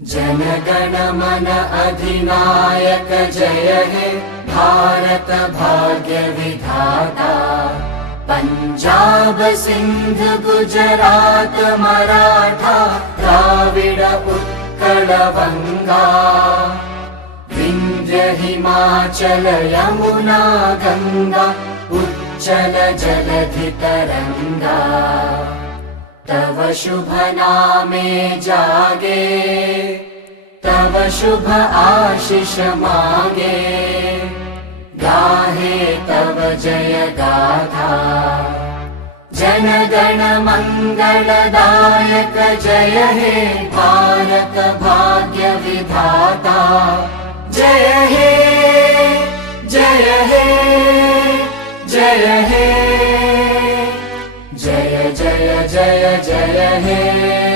जनगण मन अधिनायक जय हे भारत भाग्य विधाता। पंजाब सिंध गुजरात मराठा द्राविड उत्कल बंगा। विंध्य हिमाचल यमुना गंगा उच्चल जलधि तरंगा। तव शुभ नामे जागे तव शुभ आशीष मांगे। गाहे तव जय गाथा जनगण मंगलदायक जय हे भारत भाग्य विधाता। जय हे जय हे जय हे जय जय जय जय हे।